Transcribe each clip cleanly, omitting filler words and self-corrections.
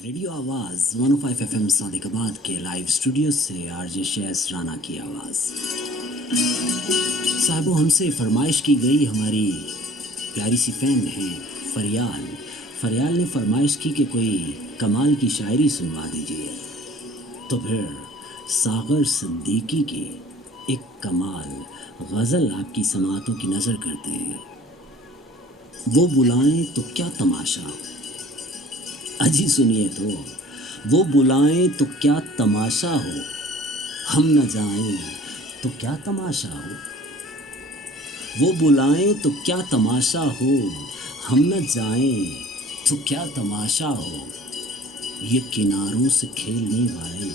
Radio आवाज़ 105 FM Sadiqabad के live studio से आरजे शेस राना की आवाज़। साहिबो, हमसे फरमाइश की गई, हमारी प्यारी सी फ़ैन है फरियाल ने फरमाइश की कि कोई कमाल की शायरी सुनवा दीजिए। तो फिर सागर सिद्दीकी की एक कमाल गज़ल आपकी समातों की नज़र करते हैं। वो बुलाएं तो क्या तमाशा, अजी सुनिए तो, वो बुलाएं तो क्या तमाशा हो, हम न जाएं तो क्या तमाशा हो। वो बुलाएं तो क्या तमाशा हो, हम न जाएं तो क्या तमाशा हो। ये किनारों से खेलने वाले,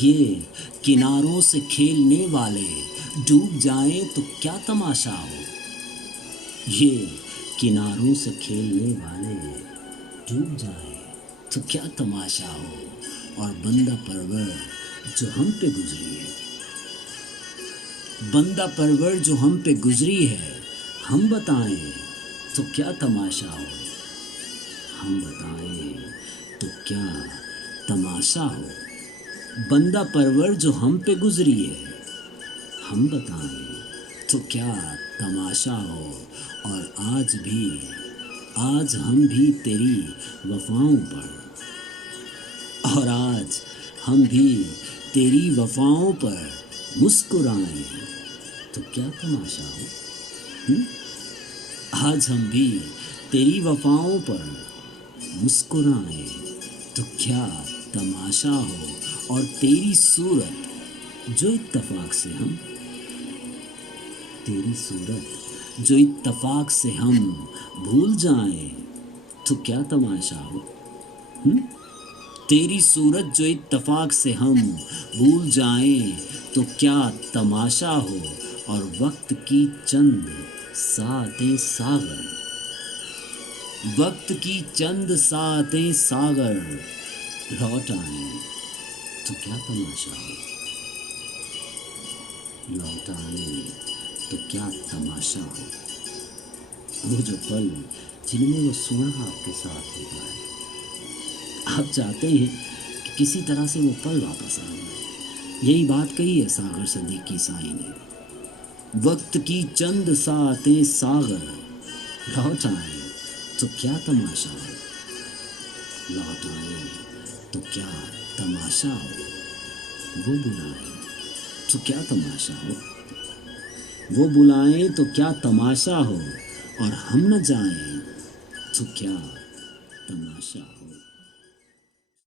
ये किनारों से खेलने वाले डूब जाएं तो क्या तमाशा हो। ये किनारों से खेलने वाले डूब जाए तो क्या तमाशा हो। और बंदा परवर जो हम पे गुजरी है, बंदा परवर जो हम पे गुजरी है, हम बताएं तो क्या तमाशा हो। हम बताएं तो क्या तमाशा हो। बंदा परवर जो हम पे गुजरी है, हम बताएं तो क्या तमाशा हो। और आज हम भी तेरी वफ़ाओं पर, और आज हम भी तेरी वफ़ाओं पर मुस्कुराएं तो क्या तमाशा हो। आज हम भी तेरी वफ़ाओं पर मुस्कुराएं तो क्या तमाशा हो। और तेरी सूरत जो इत्तफ़ाक़ से हम, तेरी सूरत जो इत्तफ़ाक़ से हम भूल जाएं तो क्या तमाशा हो। तेरी सूरत जो इत्तफ़ाक़ से हम भूल जाएं तो क्या तमाशा हो। और वक्त की चंद सातें सागर, वक्त की चंद सातें सागर लौट आएं तो क्या तमाशा हो। लौट आएं तो क्या तमाशा हो। वो जो पल जिनमें वो सोना आपके साथ होता है, आप चाहते हैं कि किसी तरह से वो पल वापस आ जाए। यही बात कही है सागर सिद्दीकी साईं ने। वक्त की चंद सातें सागर लौट आए तो क्या तमाशा हो। लौट आए तो क्या तमाशा हो। वो बुलाए तो क्या तमाशा हो। वो बुलाएं तो क्या तमाशा हो। और हम न जाएं तो क्या तमाशा हो।